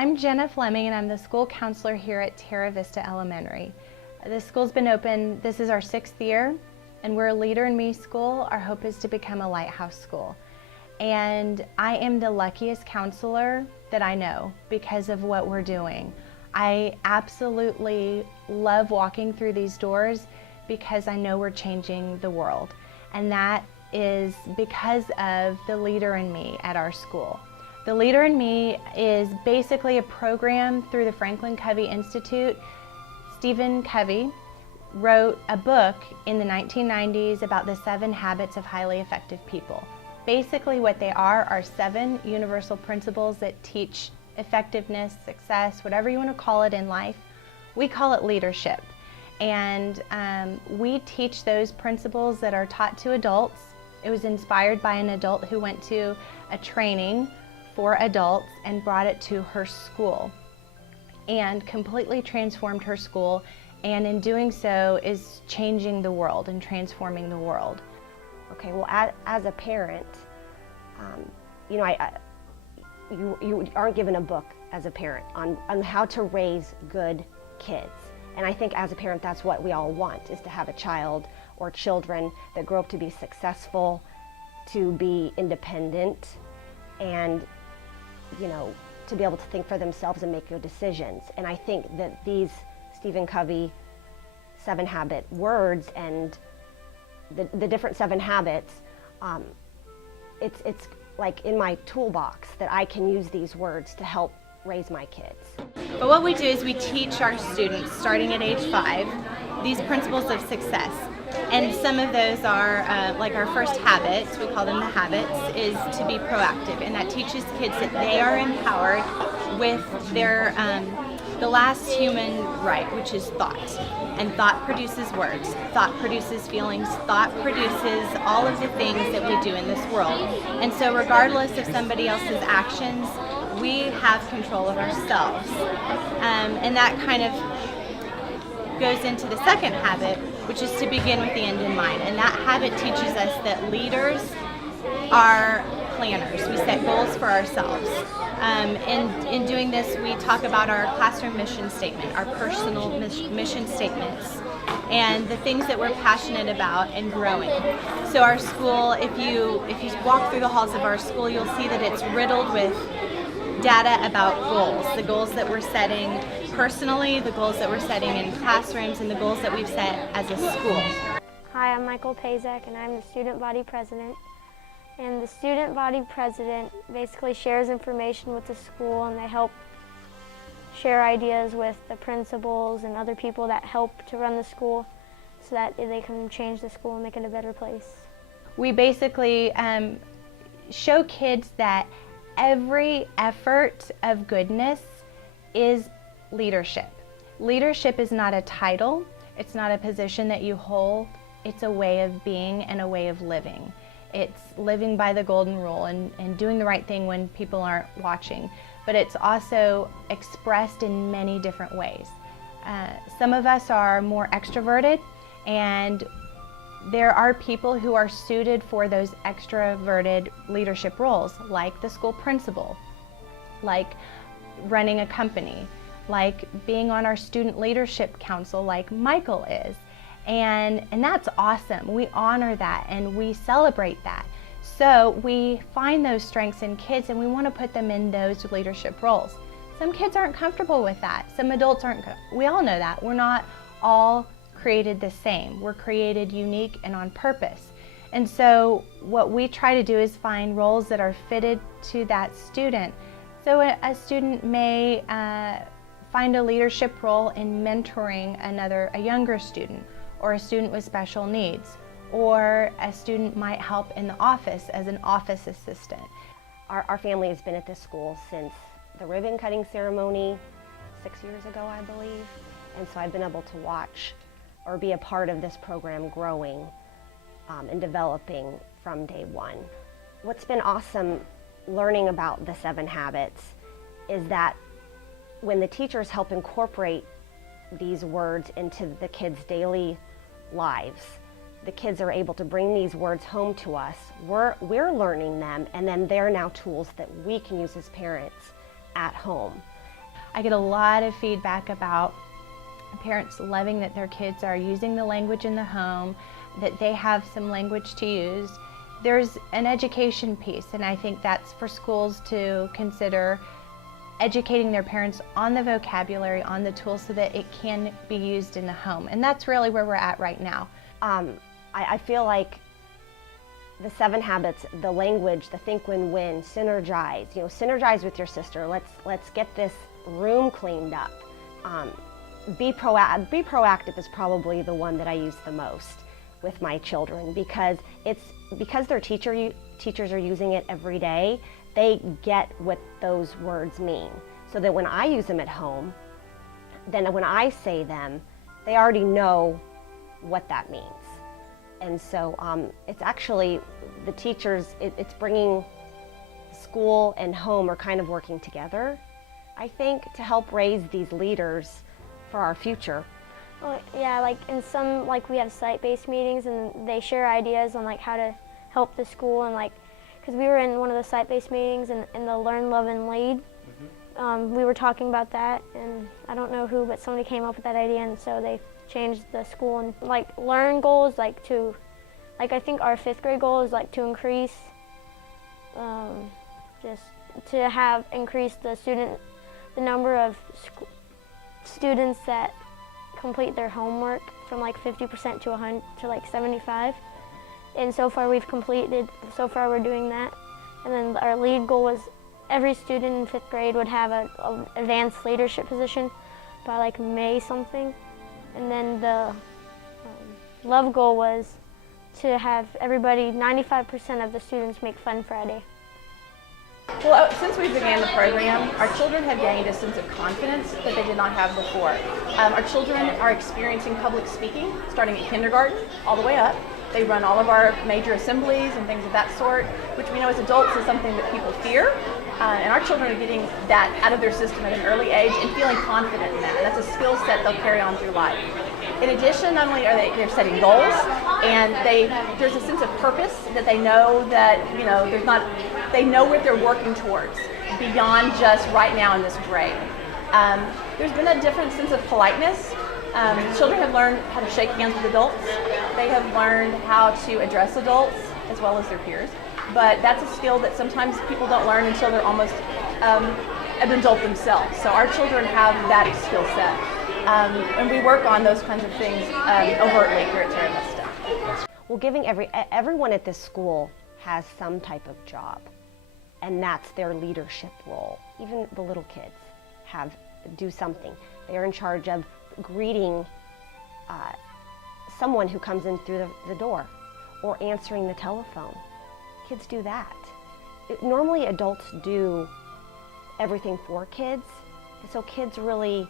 I'm Jenna Fleming and I'm the school counselor here at Teravista Elementary. The school's been open, this is our 6th year, and we're a Leader in Me school. Our hope is to become a lighthouse school. And I am the luckiest counselor that I know because of what we're doing. I absolutely love walking through these doors because I know we're changing the world. And that is because of the Leader in Me at our school. The Leader in Me is basically a program through the Franklin Covey Institute. Stephen Covey wrote a book in the 1990s about the 7 habits of highly effective people. Basically what they are 7 universal principles that teach effectiveness, success, whatever you want to call it in life. We call it leadership. And we teach those principles that are taught to adults. It was inspired by an adult who went to a training for adults and brought it to her school and completely transformed her school, and in doing so is changing the world and transforming the world. Okay, well, as a parent, you aren't given a book as a parent on how to raise good kids. And I think as a parent, that's what we all want, is to have a child or children that grow up to be successful, to be independent, and to be able to think for themselves and make good decisions. And I think that these Stephen Covey 7 habit words and the different 7 habits, it's like in my toolbox that I can use these words to help raise my kids. But what we do is we teach our students, starting at age 5, these principles of success. And some of those are, like our first habit, we call them the habits, is to be proactive. And that teaches kids that they are empowered with their, the last human right, which is thought. And thought produces words, thought produces feelings, thought produces all of the things that we do in this world. And so regardless of somebody else's actions, we have control of ourselves. And that kind of goes into the second habit, which is to begin with the end in mind. And that habit teaches us that leaders are planners. We set goals for ourselves. In doing this, we talk about our classroom mission statement, our personal mission statements, and the things that we're passionate about and growing. So our school, if you walk through the halls of our school, you'll see that it's riddled with data about goals, the goals that we're setting personally, the goals that we're setting in classrooms, and the goals that we've set as a school. Hi, I'm Michael Pazak, and I'm the student body president. And the student body president basically shares information with the school, and they help share ideas with the principals and other people that help to run the school so that they can change the school and make it a better place. We basically show kids that every effort of goodness is leadership. Leadership is not a title, it's not a position that you hold, it's a way of being and a way of living. It's living by the golden rule and doing the right thing when people aren't watching. But it's also expressed in many different ways. Some of us are more extroverted, and there are people who are suited for those extroverted leadership roles, like the school principal, like running a company, like being on our student leadership council like Michael is. And that's awesome. We honor that and we celebrate that. So we find those strengths in kids and we want to put them in those leadership roles. Some kids aren't comfortable with that. Some adults aren't. We all know that. We're not all created the same. We're created unique and on purpose. And so what we try to do is find roles that are fitted to that student. So a student may find a leadership role in mentoring a younger student, or a student with special needs, or a student might help in the office as an office assistant. Our family has been at this school since the ribbon cutting ceremony 6 years ago, I believe. And so I've been able to watch or be a part of this program growing and developing from day one. What's been awesome learning about the 7 habits is that when the teachers help incorporate these words into the kids' daily lives, the kids are able to bring these words home to us. We're learning them, and then they're now tools that we can use as parents at home. I get a lot of feedback about parents loving that their kids are using the language in the home, that they have some language to use. There's an education piece, and I think that's for schools to consider educating their parents on the vocabulary, on the tools, so that it can be used in the home. And that's really where we're at right now. I feel like the 7 habits, the language, the think, win, win, synergize, synergize with your sister. Let's get this room cleaned up. Be proactive is probably the one that I use the most with my children, because their teachers are using it every day. They get what those words mean, so that when I use them at home, then when I say them, they already know what that means. And so it's actually the teachers, it's bringing school and home are kind of working together, I think, to help raise these leaders for our future. Well, yeah, like in some, we have site-based meetings, and they share ideas on how to help the school, and because we were in one of the site-based meetings in the Learn, Love, and Lead. We were talking about that, and I don't know who, but somebody came up with that idea, and so they changed the school. And learn goals, I think our 5th grade goal is to increase, just to have increased the number of students that complete their homework from 50% to 100 to 75. And so far we're doing that. And then our lead goal was every student in 5th grade would have an advanced leadership position by May something. And then the love goal was to have 95% of the students make Fun Friday. Well, since we began the program, our children have gained a sense of confidence that they did not have before. Our children are experiencing public speaking, starting at kindergarten all the way up. They run all of our major assemblies and things of that sort, which we know as adults is something that people fear. And our children are getting that out of their system at an early age and feeling confident in that. And that's a skill set they'll carry on through life. In addition, not only are they're setting goals, and there's a sense of purpose that they know that, they know what they're working towards beyond just right now in this grade. There's been a different sense of politeness. Children have learned how to shake hands with adults. They have learned how to address adults as well as their peers. But that's a skill that sometimes people don't learn until they're almost an adult themselves. So our children have that skill set. And we work on those kinds of things overtly here at Teravista. Well, everyone at this school has some type of job, and that's their leadership role. Even the little kids do something. They are in charge of greeting someone who comes in through the door, or answering the telephone. Kids do that. Normally adults do everything for kids, so kids really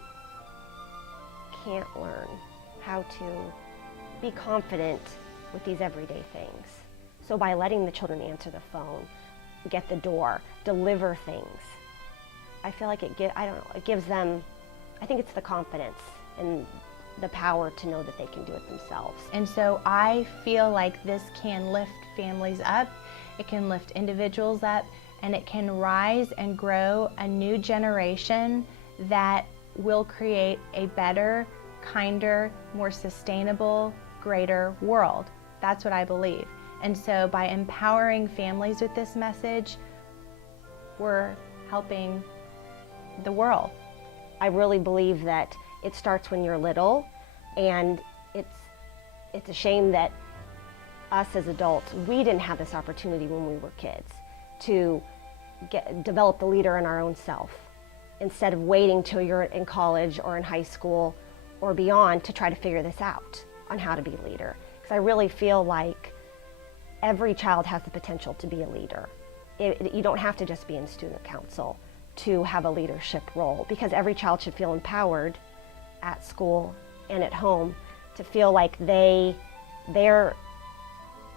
can't learn how to be confident with these everyday things. So by letting the children answer the phone, get the door, deliver things, I feel like it gives them, I think it's the confidence and the power to know that they can do it themselves. And so I feel like this can lift families up, it can lift individuals up, and it can rise and grow a new generation that will create a better, kinder, more sustainable, greater world. That's what I believe. And so by empowering families with this message, we're helping the world. I really believe that it starts when you're little, and it's a shame that us as adults, we didn't have this opportunity when we were kids to develop the leader in our own self, instead of waiting till you're in college or in high school or beyond to try to figure this out on how to be a leader. Because I really feel like every child has the potential to be a leader. You don't have to just be in student council to have a leadership role, because every child should feel empowered at school and at home to feel like they're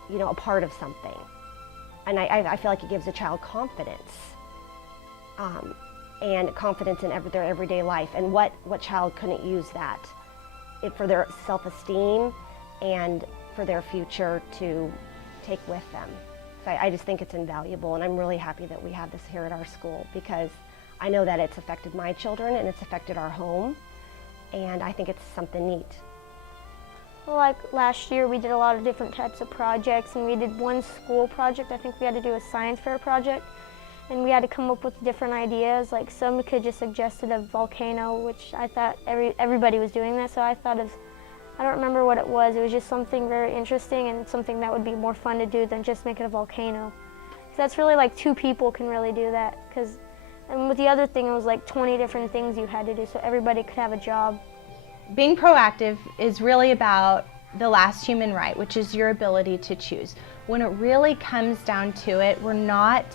a part of something. And I feel like it gives a child confidence, and confidence in their everyday life. And what child couldn't use that for their self-esteem and for their future to take with them? So I just think it's invaluable, and I'm really happy that we have this here at our school, because I know that it's affected my children and it's affected our home, and I think it's something neat. Well, like last year we did a lot of different types of projects, and we did one school project. I think we had to do a science fair project, and we had to come up with different ideas. Like some kid just suggested a volcano, which I thought everybody was doing that, so I thought of, I don't remember what it was. It was just something very interesting and something that would be more fun to do than just make it a volcano. So that's really like 2 people can really do that. And with the other thing, it was like 20 different things you had to do, so everybody could have a job. Being proactive is really about the last human right, which is your ability to choose. When it really comes down to it, we're not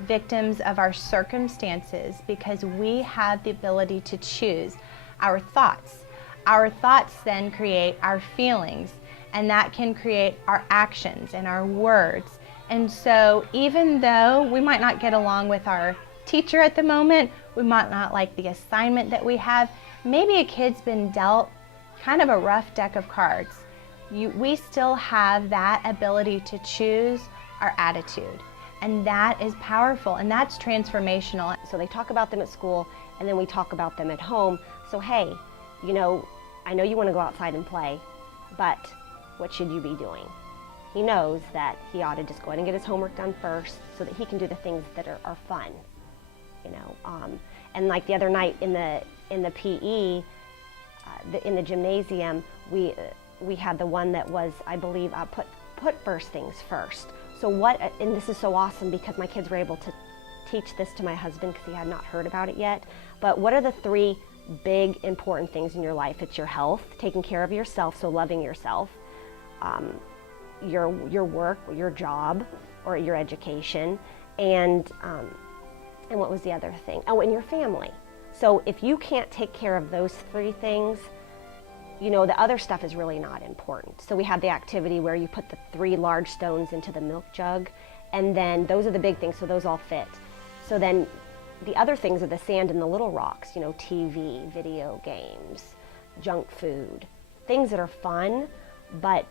victims of our circumstances because we have the ability to choose our thoughts. Our thoughts then create our feelings, and that can create our actions and our words. And so even though we might not get along with our teacher at the moment, we might not like the assignment that we have, maybe a kid's been dealt kind of a rough deck of cards. We still have that ability to choose our attitude, and that is powerful, and that's transformational. So they talk about them at school, and then we talk about them at home. So hey, I know you want to go outside and play, but what should you be doing? He knows that he ought to just go ahead and get his homework done first so that he can do the things that are fun. And like the other night in the PE, in the gymnasium, we had the one that was, I believe, put first things first. So and this is so awesome because my kids were able to teach this to my husband because he had not heard about it yet. But what are the 3 big important things in your life? It's your health, taking care of yourself, so loving yourself, your work, your job, or your education, and what was the other thing? Oh, and your family. So if you can't take care of those 3 things, the other stuff is really not important. So we had the activity where you put the 3 large stones into the milk jug, and then those are the big things, so those all fit. So then the other things are the sand and the little rocks, TV, video games, junk food, things that are fun, but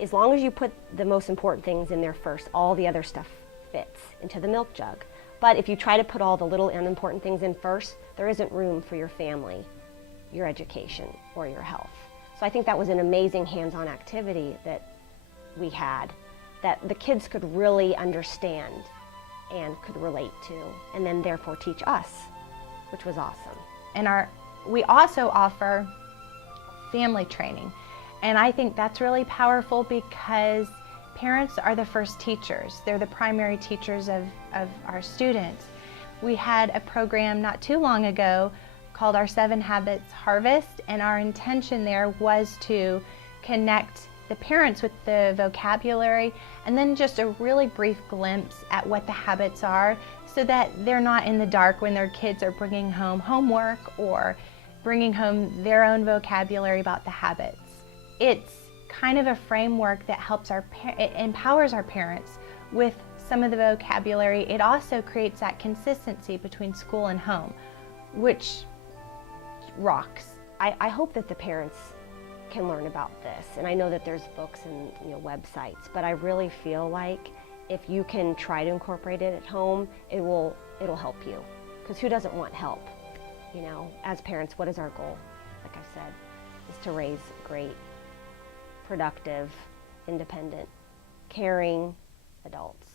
as long as you put the most important things in there first, all the other stuff fits into the milk jug. But if you try to put all the little unimportant things in first, there isn't room for your family, your education, or your health. So I think that was an amazing hands-on activity that we had, that the kids could really understand and could relate to, and then therefore teach us, which was awesome. And we also offer family training. And I think that's really powerful because parents are the first teachers. They're the primary teachers of our students. We had a program not too long ago called our 7 Habits Harvest, and our intention there was to connect the parents with the vocabulary and then just a really brief glimpse at what the habits are so that they're not in the dark when their kids are bringing home homework or bringing home their own vocabulary about the habits. It's kind of a framework that helps it empowers our parents with some of the vocabulary. It also creates that consistency between school and home, which rocks. I hope that the parents can learn about this, and I know that there's books and websites, but I really feel like if you can try to incorporate it at home, it'll help you, because who doesn't want help? As parents, what is our goal? Like I said, is to raise great, productive, independent, caring adults.